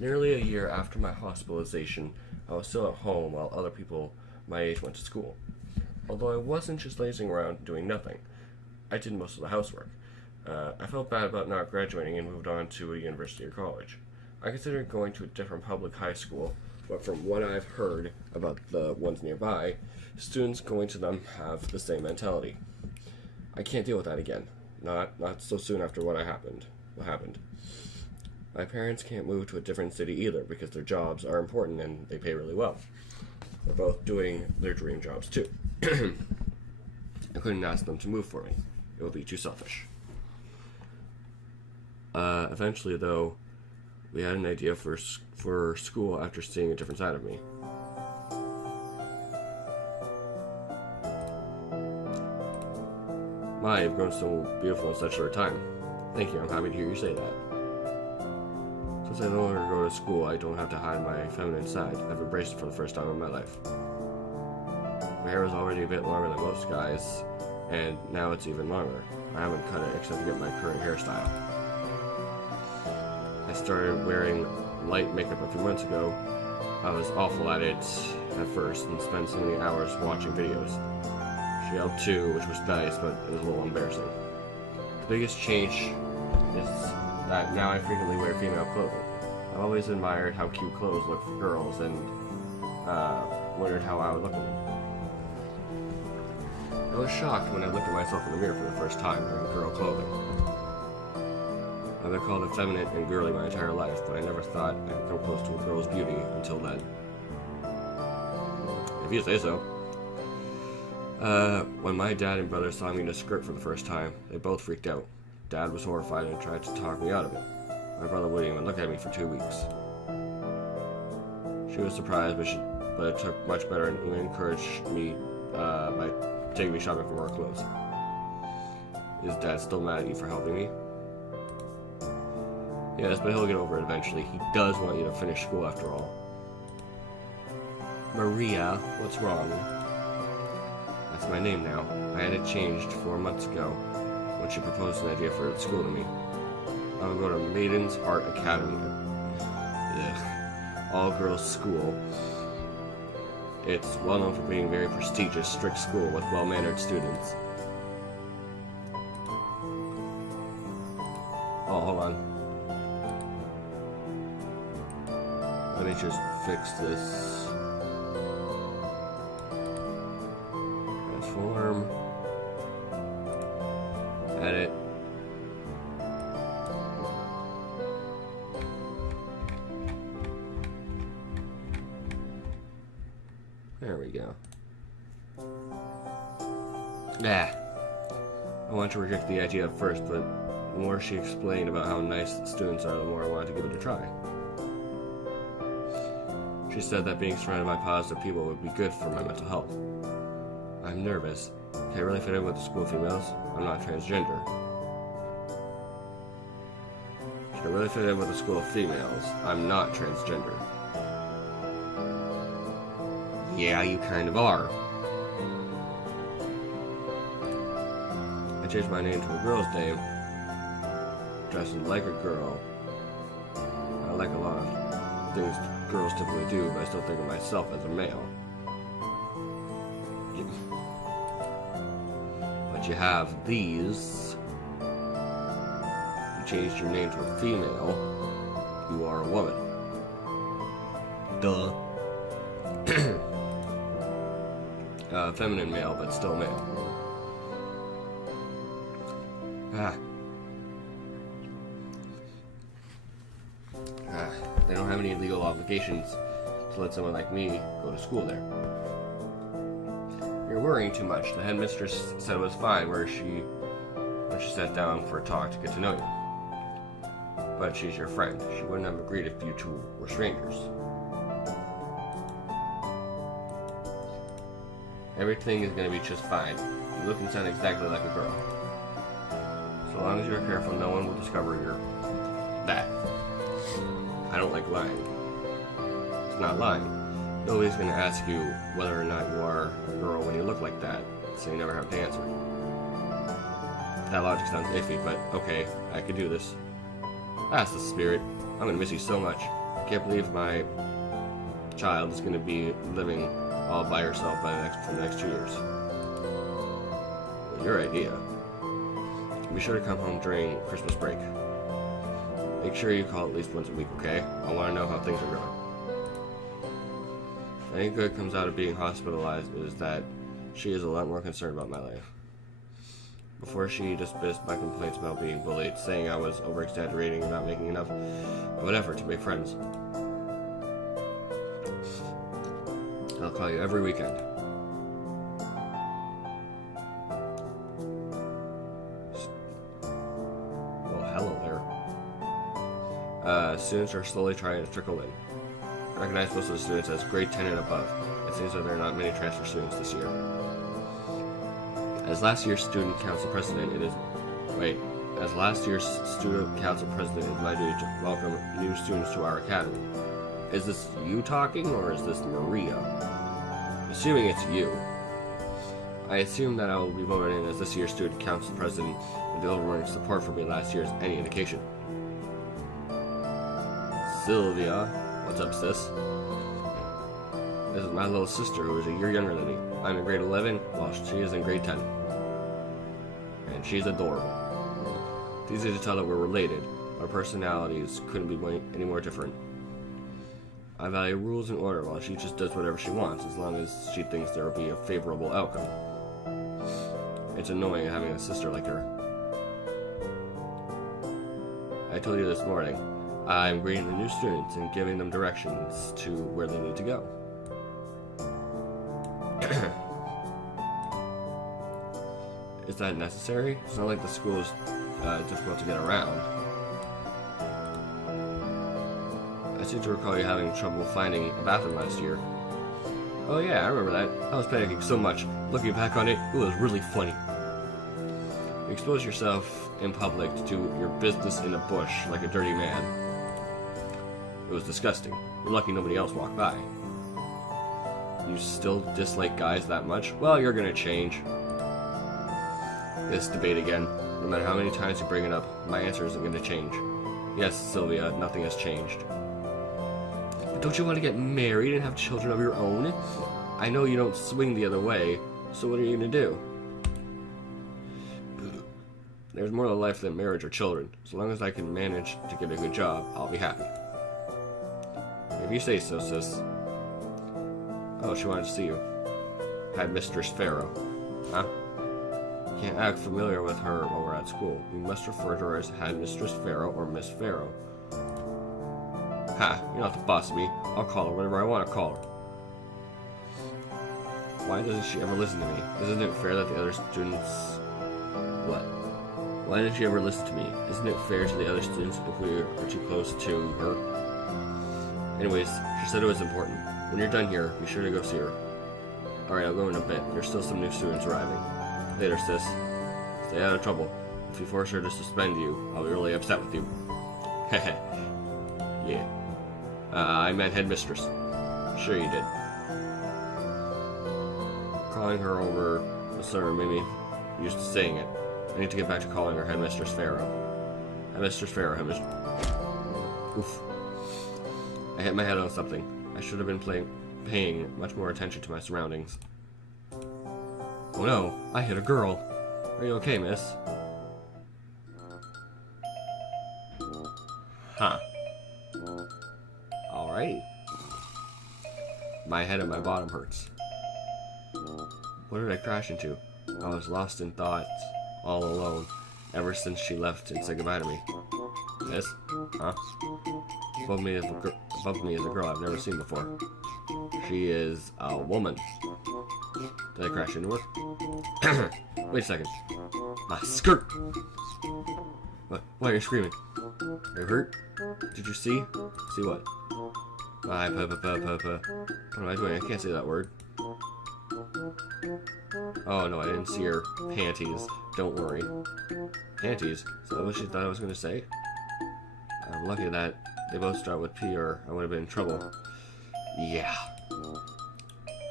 Nearly a year after my hospitalization, I was still at home while other people my age went to school. Although I wasn't just lazing around doing nothing, I did most of the housework. I felt bad about not graduating and moved on to a university or college. I considered going to a different public high school, but from what I've heard about the ones nearby, students going to them have the same mentality. I can't deal with that again. Not so soon after what happened. My parents can't move to a different city either because their jobs are important and they pay really well. They're both doing their dream jobs too. I couldn't ask them to move for me. It would be too selfish. Eventually, though, we had an idea for school after seeing a different side of me. My, you've grown so beautiful in such a short time. Thank you, I'm happy to hear you say that. Since I no longer go to school, I don't have to hide my feminine side. I've embraced it for the first time in my life. My hair was already a bit longer than most guys, and now it's even longer. I haven't cut it except to get my current hairstyle. I started wearing light makeup a few months ago. I was awful at it at first and spent so many hours watching videos. She helped too, which was nice, but it was a little embarrassing. The biggest change is that now I frequently wear female clothing. I've always admired how cute clothes look for girls and wondered how I would look in them. I was shocked when I looked at myself in the mirror for the first time wearing girl clothing. I've been called effeminate and girly my entire life, but I never thought I could come close to a girl's beauty until then. If you say so. When my dad and brother saw me in a skirt for the first time, they both freaked out. Dad was horrified and tried to talk me out of it. My brother wouldn't even look at me for 2 weeks. She was surprised, but it took much better and even encouraged me by taking me shopping for more clothes. Is Dad still mad at you for helping me? Yes, but he'll get over it eventually. He does want you to finish school after all. Maria, what's wrong? That's my name now. I had it changed 4 months ago when she proposed an idea for school to me. I would go to Maiden's Art Academy. All-girls school. It's well known for being a very prestigious, strict school with well-mannered students. Oh, hold on. Let me just fix this. Transform. Edit. There we go. I wanted to reject the idea at first, but the more she explained about how nice the students are, the more I wanted to give it a try. She said that being surrounded by positive people would be good for my mental health. I'm nervous. Can I really fit in with the school of females? I'm not transgender. Can I really fit in with the school of females? I'm not transgender. Yeah, you kind of are. I changed my name to a girl's name. Dressing like a girl. I like a lot of things girls typically do, but I still think of myself as a male. But you have these. You changed your name to a female. You are a woman. Duh. Feminine male, but still male. They don't have any legal obligations to let someone like me go to school there. You're worrying too much. The headmistress said it was fine when she sat down for a talk to get to know you. But she's your friend. She wouldn't have agreed if you two were strangers. Everything is going to be just fine. You look and sound exactly like a girl. So long as you're careful, no one will discover that. I don't like lying. It's not lying. Nobody's going to ask you whether or not you are a girl when you look like that, so you never have to answer. That logic sounds iffy, but okay, I could do this. That's the spirit. I'm going to miss you so much. Can't believe my child is going to be living all by herself for the next 2 years. Well, your idea. Be sure to come home during Christmas break. Make sure you call at least once a week, okay? I want to know how things are going. If any good comes out of being hospitalized is that she is a lot more concerned about my life. Before she dismissed my complaints about being bullied, saying I was over-exaggerating and not making enough of an effort to make friends. I'll call you every weekend. Well, hello there. Students are slowly trying to trickle in. I recognize most of the students as grade 10 and above. It seems that there are not many transfer students this year. As last year's student council president, it is my duty to welcome new students to our academy. Is this you talking, or is this Maria? Assuming it's you. I assume that I will be voted in as this year's student council president, with the overwhelming support from me last year is any indication. Sylvia, what's up, sis? This is my little sister, who is a year younger than me. I'm in grade 11, while she is in grade 10. And she's adorable. It's easy to tell that we're related. Our personalities couldn't be any more different. I value rules and order, while she just does whatever she wants, as long as she thinks there will be a favorable outcome. It's annoying having a sister like her. I told you this morning, I'm greeting the new students and giving them directions to where they need to go. Is that necessary? It's not like the school is difficult to get around. I seem to recall you having trouble finding a bathroom last year. Oh yeah, I remember that. I was panicking so much. Looking back on it, it was really funny. You expose yourself in public to do your business in a bush like a dirty man. It was disgusting. You're lucky nobody else walked by. You still dislike guys that much? Well, you're gonna change. This debate again. No matter how many times you bring it up, my answer isn't gonna change. Yes, Sylvia, nothing has changed. But don't you want to get married and have children of your own? I know you don't swing the other way, so what are you gonna do? There's more to life than marriage or children. As long as I can manage to get a good job, I'll be happy. If you say so, sis. Oh, she wanted to see you. Headmistress Pharaoh. Huh? You can't act familiar with her while we're at school. You must refer to her as Headmistress Pharaoh or Miss Pharaoh. Ha, you're not the boss of me. I'll call her whatever I want to call her. Why doesn't she ever listen to me? Isn't it fair that the other students... What? Why didn't she ever listen to me? Isn't it fair to the other students if we are too close to her? Anyways, she said it was important. When you're done here, be sure to go see her. Alright, I'll go in a bit. There's still some new students arriving. Later, sis. Stay out of trouble. If you force her to suspend you, I'll be really upset with you. Heh. Yeah. I meant headmistress. Sure you did. Calling her over the summer made me used to saying it. I need to get back to calling her Headmistress Pharaoh. Headmistress Pharaoh, Headmistress... Oof. I hit my head on something. I should have been paying much more attention to my surroundings. Oh no, I hit a girl. Are you okay, miss? Huh. Alrighty. My head and my bottom hurts. What did I crash into? I was lost in thoughts, all alone, ever since she left and said goodbye to me. Miss? Huh? Above me is a girl I've never seen before. She is a woman. Did I crash into her? Wait a second. My skirt! What? Why are you screaming? Are you hurt? Did you see? See what? What am I doing? I can't say that word. Oh no, I didn't see her panties. Don't worry. Panties? Is that what she thought I was going to say? I'm lucky that they both start with P or I would have been in trouble. Yeah.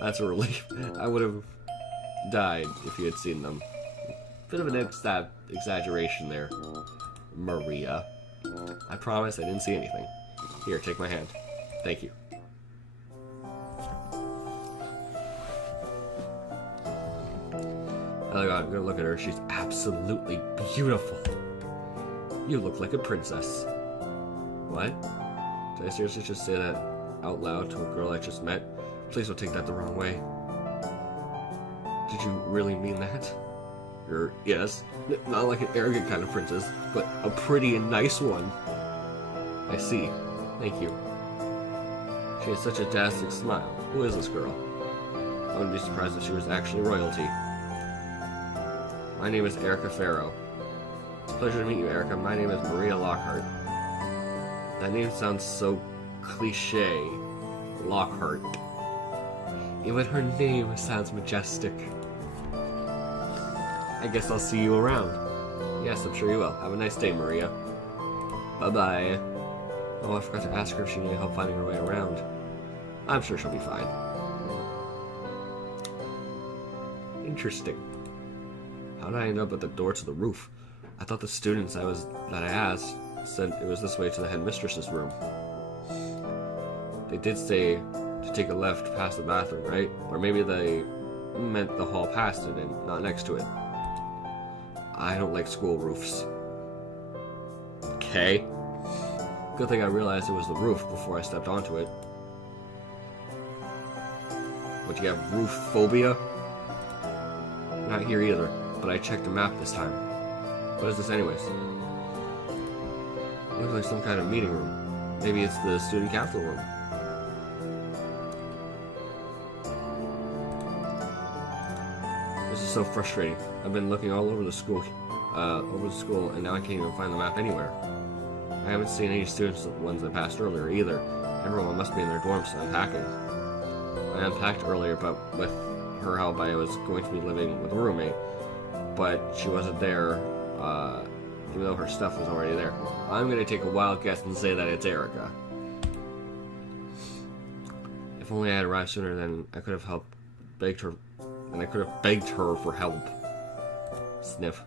That's a relief. I would have died if you had seen them. Bit of an exaggeration there, Maria. I promise I didn't see anything. Here, take my hand. Thank you. Oh god, I'm gonna look at her. She's absolutely beautiful. You look like a princess. What? Did I seriously just say that out loud to a girl I just met? Please don't take that the wrong way. Did you really mean that? Yes. Not like an arrogant kind of princess, but a pretty and nice one. I see. Thank you. She has such a dazzling smile. Who is this girl? I wouldn't be surprised if she was actually royalty. My name is Erica Farrow. It's a pleasure to meet you, Erica. My name is Maria Lockhart. That name sounds so cliche. Lockhart. Even her name sounds majestic. I guess I'll see you around. Yes, I'm sure you will. Have a nice day, Maria. Bye-bye. Oh, I forgot to ask her if she needed help finding her way around. I'm sure she'll be fine. Interesting. How did I end up at the door to the roof? I thought the students that I asked said it was this way to the headmistress's room. They did say to take a left past the bathroom, right? Or maybe they meant the hall past it and not next to it. I don't like school roofs. Okay. Good thing I realized it was the roof before I stepped onto it. What, you have roof phobia? Not here either, but I checked the map this time. What is this anyways? Looks like some kind of meeting room. Maybe it's the student capital room. This is so frustrating. I've been looking all over the school, and now I can't even find the map anywhere. I haven't seen any students, the ones that passed earlier either. Everyone must be in their dorms unpacking. I unpacked earlier, but with her help, I was going to be living with a roommate, but she wasn't there, even though her stuff was already there. I'm going to take a wild guess and say that it's Erica. If only I had arrived sooner, then I could have begged her for help. Sniff.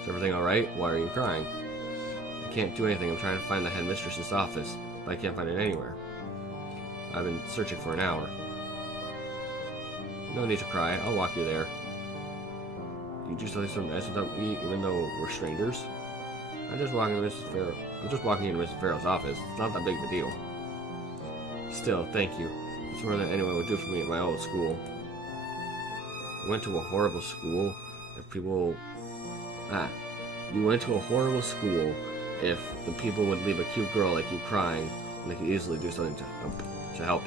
Is everything alright? Why are you crying? I can't do anything. I'm trying to find the headmistress's office, but I can't find it anywhere. I've been searching for an hour. No need to cry. I'll walk you there. You do something nice without me, even though we're strangers? I'm just walking into Mrs. Farrow's office. It's not that big of a deal. Still, thank you. It's more than anyone would do for me at my old school. You went to a horrible school. You went to a horrible school. If the people would leave a cute girl like you crying, they could easily do something to help.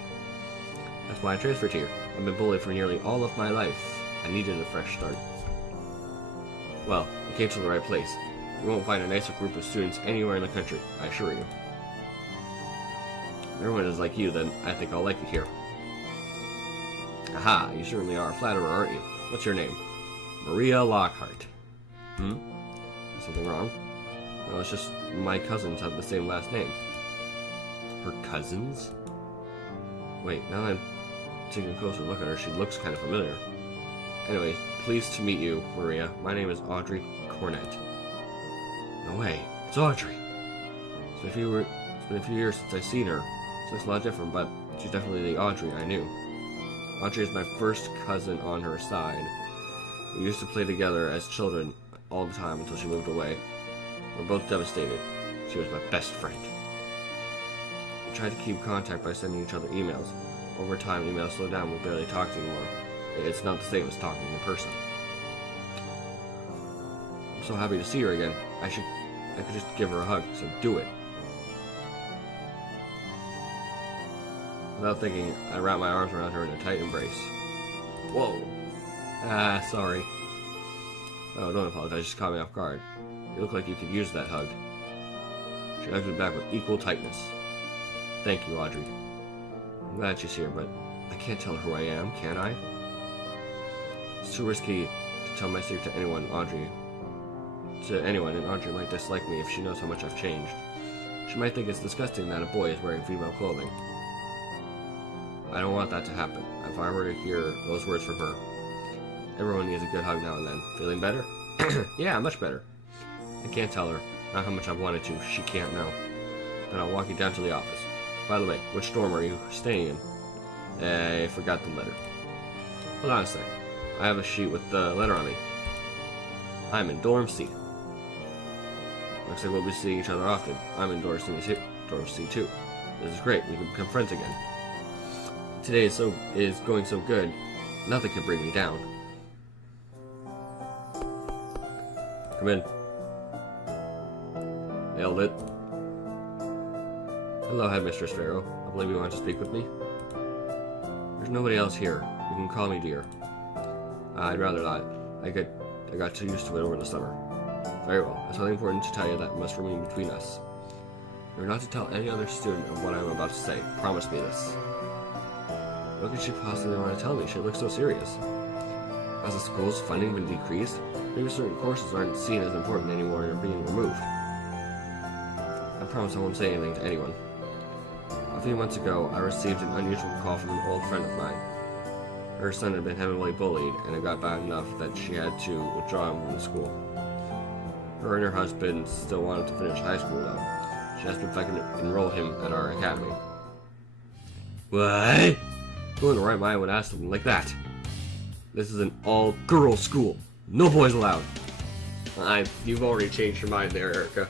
That's why I transferred here. I've been bullied for nearly all of my life. I needed a fresh start. Well, you came to the right place. You won't find a nicer group of students anywhere in the country, I assure you. If everyone is like you, then I think I'll like it here. Aha, you certainly are a flatterer, aren't you? What's your name? Maria Lockhart. Is something wrong? No, it's just my cousins have the same last name. Her cousins? Wait, now that I'm taking a closer look at her, she looks kind of familiar. Anyway, pleased to meet you, Maria. My name is Audrey Cornett. No way, it's Audrey. It's been a few years since I've seen her. She looks a lot different, but she's definitely the Audrey I knew. Audrey is my first cousin on her side. We used to play together as children all the time until she moved away. We're both devastated. She was my best friend. We tried to keep contact by sending each other emails. Over time, emails slowed down. We barely talked anymore. It's not the same as talking in person. I'm so happy to see her again. I could just give her a hug, so do it. Without thinking, I wrapped my arms around her in a tight embrace. Whoa. Sorry. Oh, don't apologize, just caught me off guard. You look like you could use that hug. She hugged me back with equal tightness. Thank you, Audrey. I'm glad she's here, but I can't tell her who I am, can I? It's too risky to tell my secret to anyone, and Audrey might dislike me if she knows how much I've changed. She might think it's disgusting that a boy is wearing female clothing. I don't want that to happen. If I were to hear those words from her, everyone needs a good hug now and then. Feeling better? Yeah, much better. I can't tell her. Not how much I've wanted to. She can't know. and I'll walk you down to the office. By the way, which dorm are you staying in? I forgot the letter. Hold on a sec. I have a sheet with the letter on it. I'm in dorm C. Looks like we'll be seeing each other often. I'm in dorm C too. This is great. We can become friends again. Today is going so good. Nothing can bring me down. Come in. Nailed it. Hello, Headmistress Farrow. I believe you want to speak with me. There's nobody else here. You can call me dear. I'd rather not. I got too used to it over the summer. Very well. There's something important to tell you that must remain between us. You're not to tell any other student of what I'm about to say. Promise me this. What could she possibly want to tell me? She looks so serious. Has the school's funding been decreased? Maybe certain courses aren't seen as important anymore and are being removed. I promise I won't say anything to anyone. A few months ago, I received an unusual call from an old friend of mine. Her son had been heavily bullied, and it got bad enough that she had to withdraw him from the school. Her and her husband still wanted to finish high school, though. She asked if I could enroll him at our academy. What? Who in the right mind would ask something like that? This is an all-girls school. No boys allowed. You've already changed your mind there, Erica.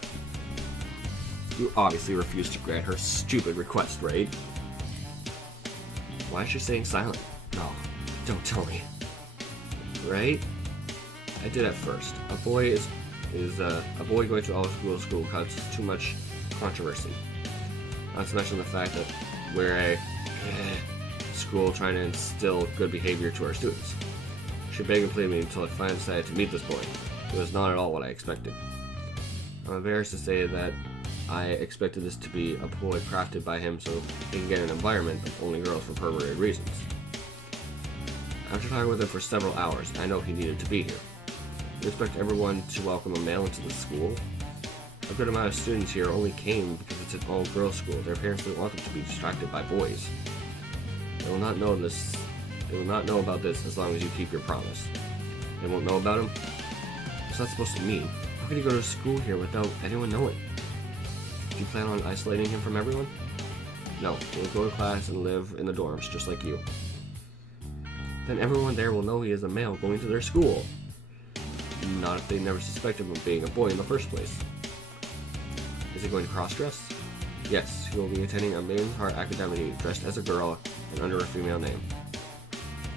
You obviously refused to grant her stupid request, right? Why is she staying silent? No, don't tell me. Right? I did at first. A boy going to all-girls school causes too much controversy. Not to mention the fact that we're a school trying to instill good behavior to our students. She begged and pleaded me until I finally decided to meet this boy. It was not at all what I expected. I'm embarrassed to say that I expected this to be a ploy crafted by him so he can get an environment of only girls for perverted reasons. After talking with him for several hours, I know he needed to be here. We expect everyone to welcome a male into the school. A good amount of students here only came because it's an all-girls school. Their parents don't want them to be distracted by boys. They will not know this. They will not know about this as long as you keep your promise. They won't know about him? What's that supposed to mean? How can he go to school here without anyone knowing? Do you plan on isolating him from everyone? No, he'll go to class and live in the dorms just like you. Then everyone there will know he is a male going to their school. Not if they never suspected him of being a boy in the first place. Is he going to cross-dress? Yes, he will be attending a Maiden Academy dressed as a girl and under a female name.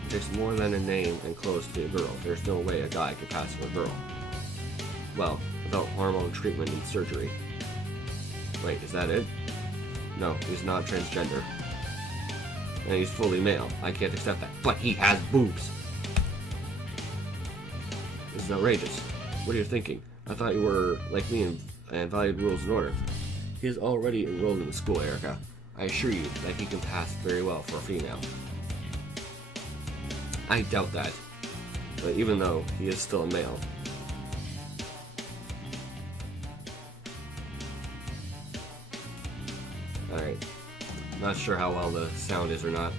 It takes more than a name and clothes to be a girl. There's no way a guy could pass for a girl. Well, without hormone treatment and surgery. Wait, is that it? No, he's not transgender. And he's fully male. I can't accept that. But he has boobs! This is outrageous. What are you thinking? I thought you were like me and valued rules and order. He is already enrolled in the school, Erica. I assure you that he can pass very well for a female. I doubt that. But even though he is still a male. Alright. Not sure how well the sound is or not.